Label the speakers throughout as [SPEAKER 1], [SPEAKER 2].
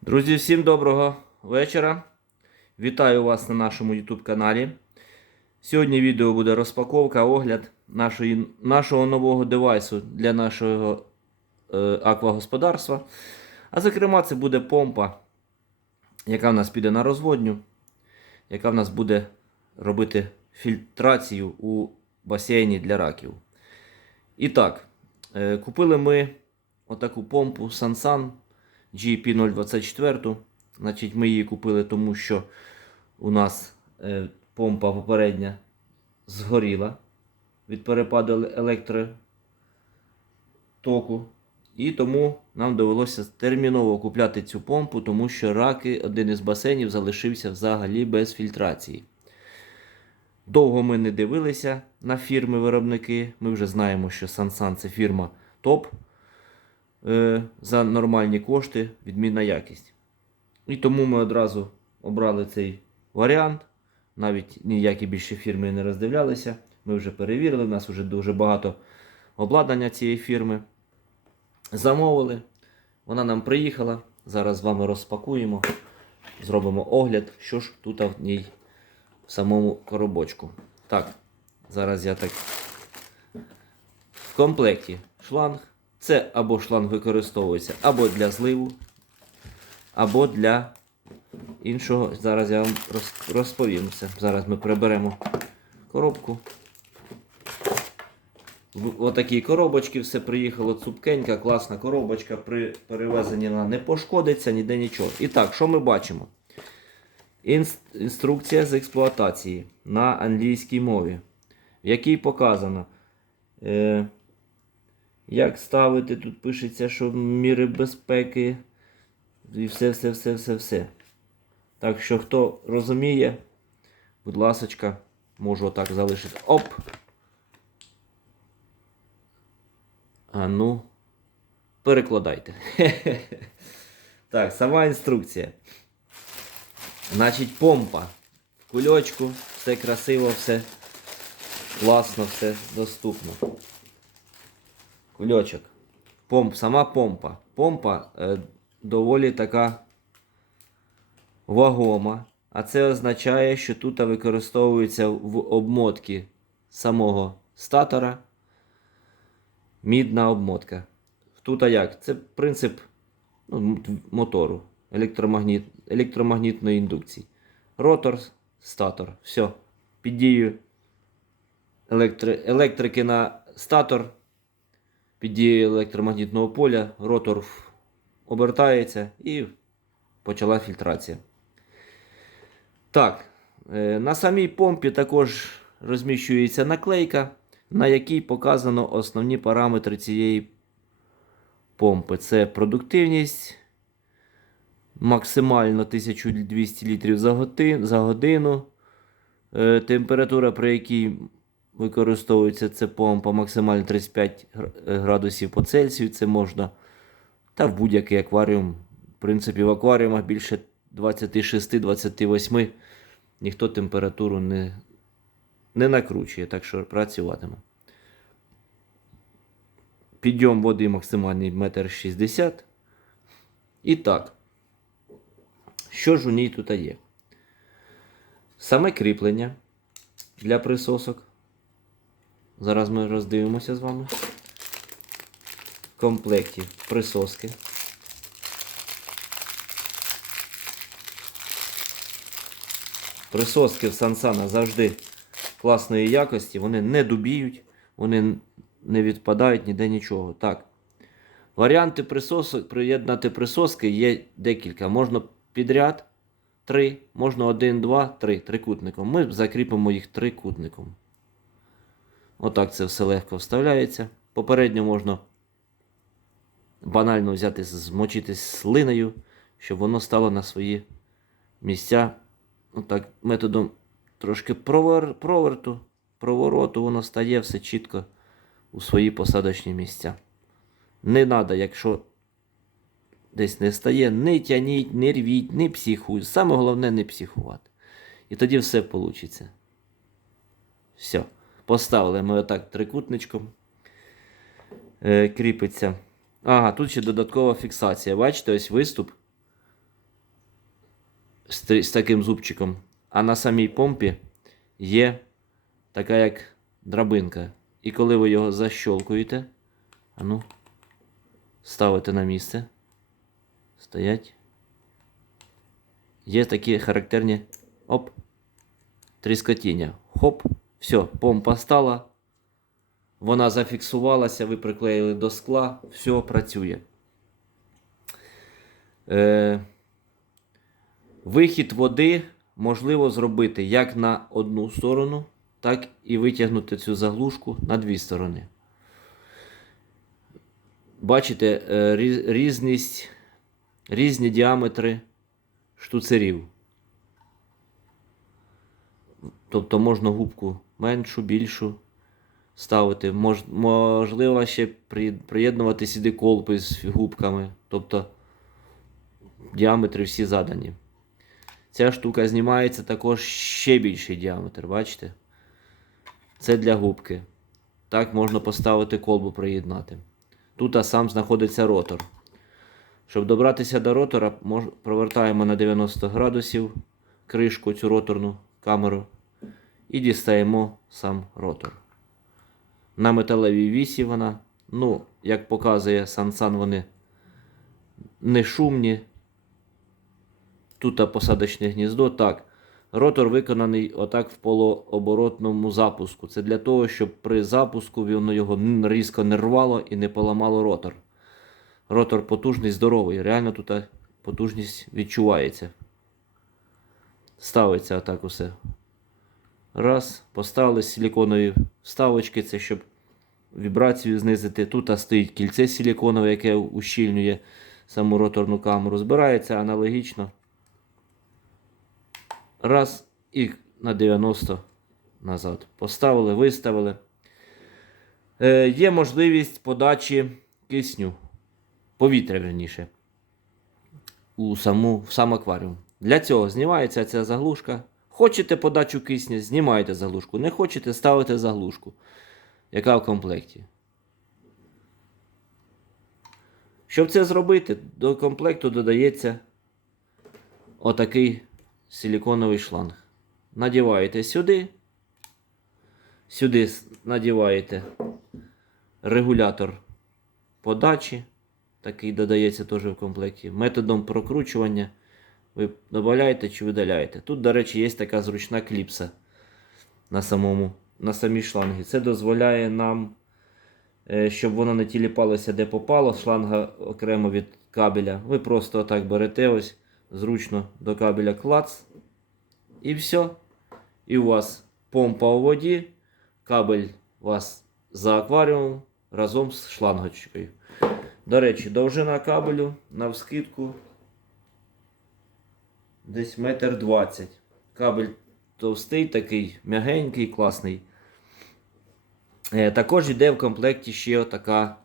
[SPEAKER 1] Друзі, всім доброго вечора. Вітаю вас на нашому YouTube каналі. Сьогодні відео буде розпаковка, огляд нашої, нашого нового девайсу для нашого е, аквагосподарства. А зокрема, це буде помпа, яка в нас піде на розводню, яка в нас буде робити фільтрацію у басейні для раків. І так, е, купили ми отаку помпу Sansan GP024. Значить, ми її купили, тому що у нас е, помпа попередня згоріла від перепаду електротоку. І тому нам довелося терміново купляти цю помпу, тому що раки, один із басейнів, залишився взагалі без фільтрації. Довго ми не дивилися на фірми-виробники. Ми вже знаємо, що Sansan це фірма топ за нормальні кошти, відмінна якість. І тому ми одразу обрали цей варіант. Навіть ніякі більше фірми не роздивлялися. Ми вже перевірили, у нас вже дуже багато обладнання цієї фірми. Замовили. Вона нам приїхала. Зараз з вами розпакуємо, зробимо огляд, що ж тут в ній в самому коробочку. Так, зараз я так. В комплекті шланг. Це або шланг використовується або для зливу, або для іншого. Зараз я вам роз- розповім це. Зараз ми приберемо коробку. В отакій коробочці все приїхало цупкенька, класна коробочка. При перевезенні вона не пошкодиться, ніде нічого. І так, що ми бачимо? Інструкція з експлуатації на англійській мові, в якій показано. Е, як ставити, тут пишеться, що міри безпеки. І все, все, все, все, все. Так що, хто розуміє, будь ласочка, можу отак залишити. Оп! А ну, перекладайте. Так, сама інструкція. Значить, помпа. В кульочку, все красиво, все класно, все доступно. Кульочок. Помп, сама помпа. Помпа е, доволі така вагома. А це означає, що тут використовується в обмотці самого статора мідна обмотка. Тут як? Це принцип ну, мотору електромагніт, електромагнітної індукції. Ротор, статор. Все. Під дією електри, електрики на статор під дією електромагнітного поля ротор обертається і почала фільтрація. Так, е, на самій помпі також розміщується наклейка, на якій показано основні параметри цієї помпи. Це продуктивність максимально 1200 літрів за годину. Е, Температура, при якій використовується ця помпа, максимально 35 е, градусів по Цельсію. Це можна. Та в будь-який акваріум. В принципі, в акваріумах більше 26-28 ніхто температуру не, не накручує, так що працюватиме. Підйом води максимальний 1,60 м. І так, що ж у ній тут є? Саме кріплення для присосок. Зараз ми роздивимося з вами. В комплекті присоски. Присоски в Сансана завжди класної якості, вони не дубіють, вони не відпадають ніде нічого. Так. Варіанти присосок, приєднати присоски є декілька. Можна підряд 3, можна 1, 2, 3 трикутником. Ми закріпимо їх трикутником. Отак це все легко вставляється. Попередньо можна банально взяти, змочити слиною, щоб воно стало на свої місця. Отак, методом трошки провер, проверту, провороту, воно стає все чітко у свої посадочні місця. Не треба, якщо десь не стає, не тяніть, не рвіть, не психуй. Саме головне не психувати. І тоді все вийде. Все. Поставили ми отак трикутничком. Е, кріпиться. Ага, тут ще додаткова фіксація. Бачите, ось виступ з, з таким зубчиком. А на самій помпі є така як драбинка. І коли ви його защолкуєте, ну, ставите на місце. Стоять. Є такі характерні оп, тріскотіння. Хоп, все, помпа стала. Вона зафіксувалася, ви приклеїли до скла, все працює. Е, вихід води можливо зробити як на одну сторону, так і витягнути цю заглушку на дві сторони. Бачите е, різність, різні діаметри штуцерів. Тобто можна губку меншу, більшу ставити. Мож, можливо, ще при, приєднувати сюди колпи з губками. Тобто діаметри всі задані. Ця штука знімається також ще більший діаметр, бачите? Це для губки. Так можна поставити колбу приєднати. Тут а сам знаходиться ротор. Щоб добратися до ротора, провертаємо на 90 градусів кришку, цю роторну камеру, і дістаємо сам ротор. На металевій вісі вона, ну, як показує Сансан, вони не шумні. Тут посадочне гніздо. Так. Ротор виконаний отак в полуоборотному запуску. Це для того, щоб при запуску воно його різко не рвало і не поламало ротор. Ротор потужний, здоровий. Реально тут потужність відчувається. Ставиться отак усе. Раз, поставили силіконові вставочки, це щоб вібрацію знизити. Тут а, стоїть кільце силіконове, яке ущільнює саму роторну камеру. Збирається аналогічно. Раз і на 90 назад. Поставили, виставили. Е, є можливість подачі кисню, повітря верніше, у саму, в сам акваріум. Для цього знімається ця заглушка. Хочете подачу кисня, знімаєте заглушку. Не хочете, ставите заглушку, яка в комплекті. Щоб це зробити, до комплекту додається отакий силіконовий шланг. Надіваєте сюди. Сюди надіваєте регулятор подачі. Такий додається теж в комплекті. Методом прокручування ви додаєте чи видаляєте. Тут, до речі, є така зручна кліпса на, самому, на самій шлангі. Це дозволяє нам, е, щоб воно не тіліпалося де попало, шланга окремо від кабеля. Ви просто отак берете ось зручно до кабеля клац. І все. І у вас помпа у воді, кабель у вас за акваріумом разом з шлангочкою. До речі, довжина кабелю на вскидку десь метр двадцять. Кабель товстий, такий м'ягенький, класний. Е, також йде в комплекті ще така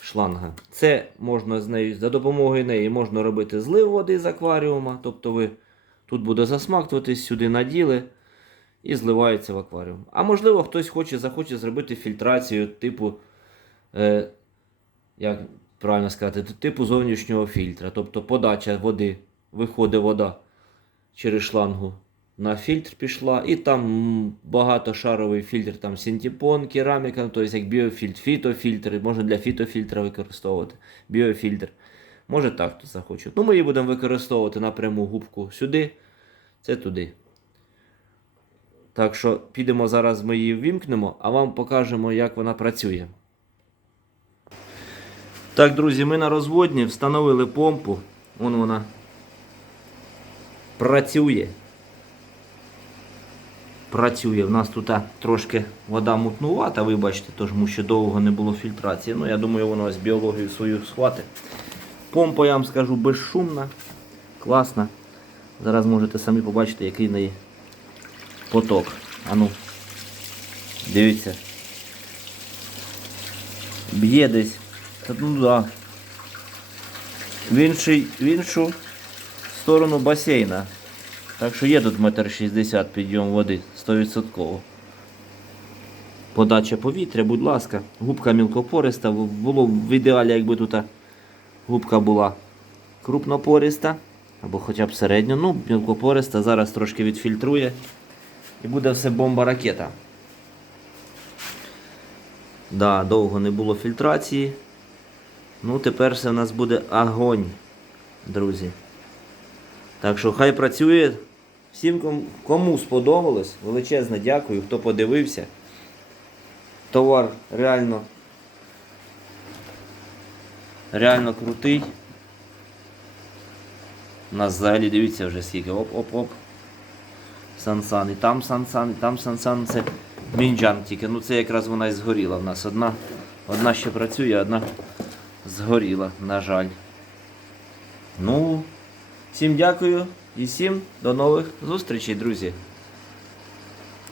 [SPEAKER 1] шланга. Це можна з нею, за допомогою неї можна робити злив води з акваріума. Тобто ви тут буде засмактуватись, сюди наділи і зливається в акваріум. А можливо, хтось хоче, захоче зробити фільтрацію типу, е, як правильно сказати, типу зовнішнього фільтра. Тобто подача води, виходить вода через шлангу на фільтр пішла, і там багатошаровий фільтр, там синтепон, кераміка, тобто як біофільтр, фітофільтр, можна для фітофільтра використовувати, біофільтр. Може так хто захоче. Ну, ми її будемо використовувати напряму губку сюди, це туди. Так що підемо зараз, ми її ввімкнемо, а вам покажемо, як вона працює. Так, друзі, ми на розводні встановили помпу. Вон вона працює. Працює. У нас тут трошки вода мутнувата, вибачте, тому що довго не було фільтрації. Ну, я думаю, воно ось біологію свою схватить. Помпа, я вам скажу, безшумна, класна. Зараз можете самі побачити, який в неї поток. Ану, дивіться. Б'є десь. Та ну да. В, інший, в іншу сторону басейна. Так що є тут метр шістдесят підйом води 100%. Подача повітря, будь ласка. Губка мілкопориста. Було в ідеалі, якби тут губка була крупнопориста. Або хоча б середню. Ну, мілкопориста зараз трошки відфільтрує. І буде все бомба ракета. Да, довго не було фільтрації. Ну, тепер все в нас буде огонь, друзі. Так що хай працює. Всім, кому сподобалось, величезне дякую, хто подивився. Товар реально, реально крутий. У нас взагалі дивіться вже скільки. Оп-оп-оп. Сансан. І там Сансан, і там Сансан. Це мінджан тільки. Ну це якраз вона і згоріла в нас. Одна, одна ще працює, одна згоріла, на жаль. Ну, всім дякую і всім до нових зустрічей, друзі.